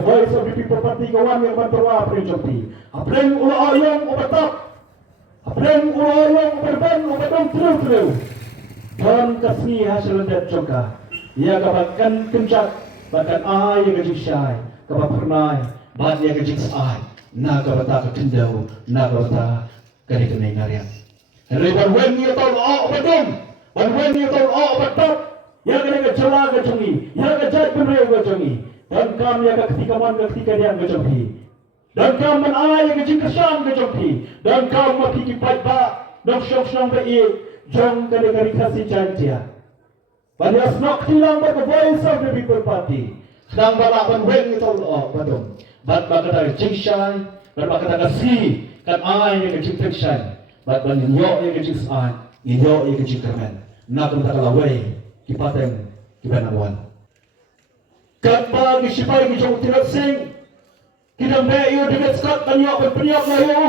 Voice of the People Party kawan yang berdoa prejoti. Apreng ulo ayong obatap. Apreng ulo ayong oberban obadong terus. Dan kasih hasil dat jongka. Ia kabakan kencak bahkan ay gajik syai kabak pernai bat ia gajik sai na kabata kendau na kabata kari kenai ngarian. Reban wen ia tol o obadong. Wan wen ia tol o obatap. Ia kena kecela gajongi. Ia kejat penreu gajongi. Dan kami akan ketika dia ngejompi. Dan kami ayah kecil kesan ngejompi. Dan kami mati kipat ba. Dok syok bayi. Jom kali kasih jantia. Pada asnak tilang pada voice of the People Party. Sedang balapan wen itu badong. Bat bakata cingshan. Bat bakata si. Kan ayah kecil kesan. Bat banyo yang kecil san. Nyo yang kecil kermen. Nak untuk kalawai. Kipateng kipanawan. Kapag isipay gijong tinagsing, kinambayo dinat skat kanyo pagpinyak na iyo.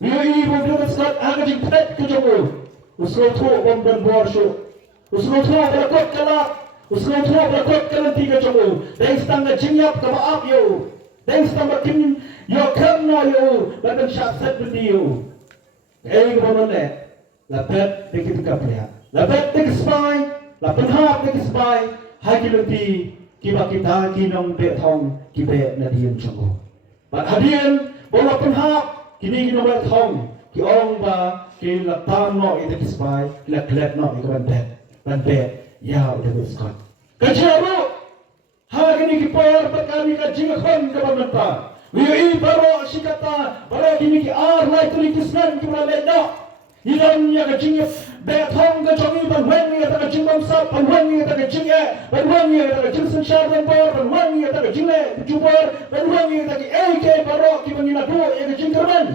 Iyo ibong dinat skat agajing pet gijong. Uslo to bang banborsyo. Uslo to balakot kalak. Uslo to balakot kalanti gijong. Dahil stang na jingyap kamaap iyo. Dahil stang makin yo kam na iyo. Lagang syaksat budi iyo. Kaya gawin na lapet dikit kapya. Lapet dikit spy. Lapenhap dikit spy. Hagi lebih kiba kita kinong betong kibe na diyan chongo. But hadian bola penhap kini kinong betong ki ong ba ki latam no ite kispai la klet no ikaban bet ya udah skot. Kajaro ha kini kipar pakami ka jingakon ka pamanta. Wi baro sikata baro kini ki ar lai tuli kisnan ki mala no. Ilan ya ka jingap betong ka jongi ban wen ya ta ka jingbam sap ban wen ya ta ka jingye ban wen ya ta ka jingsan shar ban bar ban wen ya ta ka jingle jubar ban wen ya ta ki AK baro ki bangina do ya ka jingkarman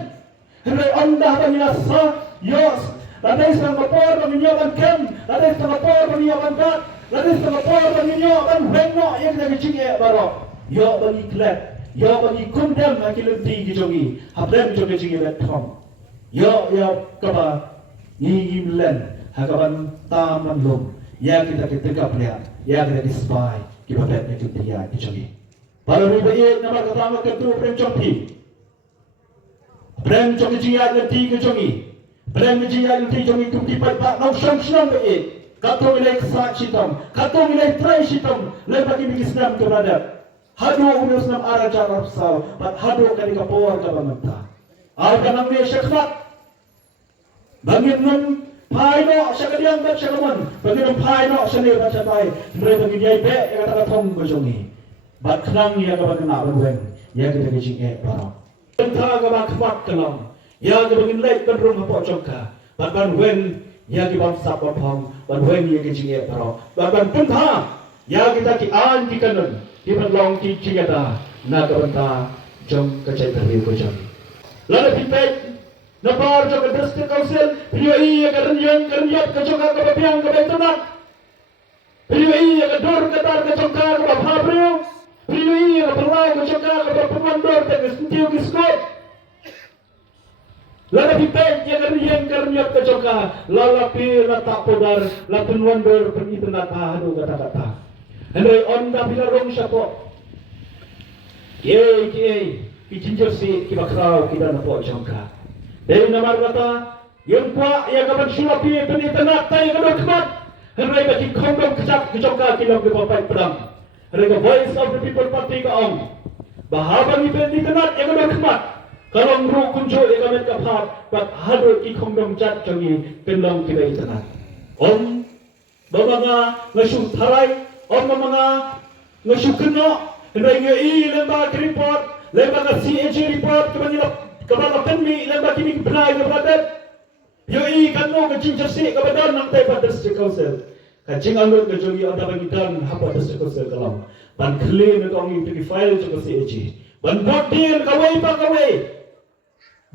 hre anda bangina sa yos ladai sa mapor bangina ban kem ladai sa mapor bangina ban bat ladai sa mapor bangina ban wen no ya ta ka jingye baro yo bangi klet yo bangi kundam akilenti ki jongi hablem jongi jingye betong yo kaba ngingim len hakaban taman lum ya kita tegap lihat ya kita dispai kita bet kita dia dicobi para ribaye nama katama ketu prem chompi jia ngerti ke jongi prem jia ngerti jongi tu kipat pak nau syang be kato milai kesak sitam kato milai trai sitam lebaki bigisnam keberadab hadu umusnam araja rapsal pat hadu kali kapor kabamanta alkanam ne syakmat bangit nun paino sa kadiang bat sa kaman bangit nun paino sa niya bat sa tay nre bangit yay be ya kata katong gajongi bat klang ya kaban kena banwen ya kita gajing baro benta kaban kemat kalam ya kabangin lait kan rum hapok jongka bat banwen ya kibang sap bapong banwen ya gajing baro bat benta ya kita ki an ki kanon ki long ki cingata na kabanta jong kacay terliw gajong lalu pipet Napar jo ke district council, PUI ke renyap ke jongka ke bapiang ke betonat. PUI ke dor ke tar ke jongka ke bapabrio. PUI ke perlau ke jongka ke bapamandor ke sentiu ke skot. Lala pipet ya ke renyap ke jongka, lala pi latak podar, latun wandor pengitunat hadu kata-kata. Henry onda bilarong siya po. Kiai, kijinjer si kibakraw kita na po jongka. Dari namar kata yang kuat yang kapan sulapi penitenat tay kador kemat henry bagi kongkong kecap kecongka kilang ke bapak pedang henry ke Voice of the People Party ke om bahaban penitenat yang kador kemat kalau ngru kunjo yang kamen kaphat bak hadu ki kongkong cat jongi kendong kita itenat om bamanga ngasung tharai om bamanga ngasung kena henry ngai lemba report lemba CAG report kebanyakan kapag kami lemba kini benai kepada yoi kanu kecing jersey kepada nang taipat district council kacing anggur kejogi ada bagi dan hapa district council kalam ban claim ko ang ipigi file to CAG ban bot deal kawai pa kawai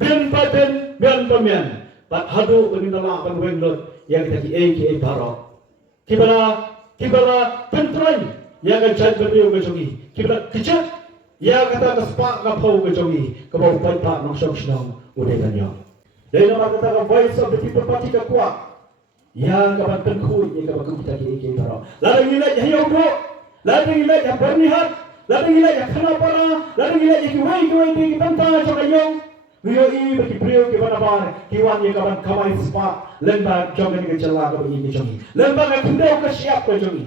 ben pa ben pamian pat hadu penindala ban wenglot yang kita ki AKA baro kibala pentran yang kan beriu kejogi kibala kecak ya kata kespak kapau ke jongi ke bau pak nong syok senang udah kanyo dari nama kata Voice of the People Party ke kuat yang kapan tengkui yang kapan kita kiri baro lalu nilai yang hiu bro lalu nilai yang bernihat lalu gila ya kena para, lalu gila ya kiwai di banta jokayong. Rio i bagi beliau ke mana bar, kiwan ye kawan kamai spa, lemba jogan ke celah ke ini jongi, lemba ke kendau ke siap ke jongi.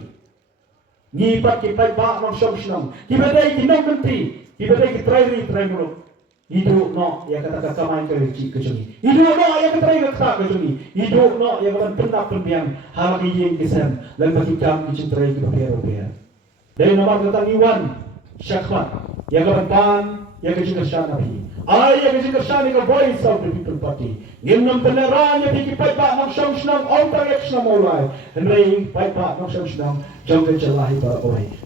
Ni pak kipai ba nom shom shnam, kibadai kinam nanti, kibadai kitrai mulu. Hidup no ya kata kamai ke ci ke jongi, hidup no ya kitrai ke tak ke jongi, hidup no ya kawan pendak pendiam, hal ke yin kesem, lemba kikam kicintrai ke bapia. Dari nama kata iwan, syakmat, ya kawan pan, ya kecil nabi. Ay yang dikasih ke voice of the people party. Ngimnam peneranya biki paipa nam syam syam all direction mulai. Henry paipa nam syam syam jangka celahi ba oi.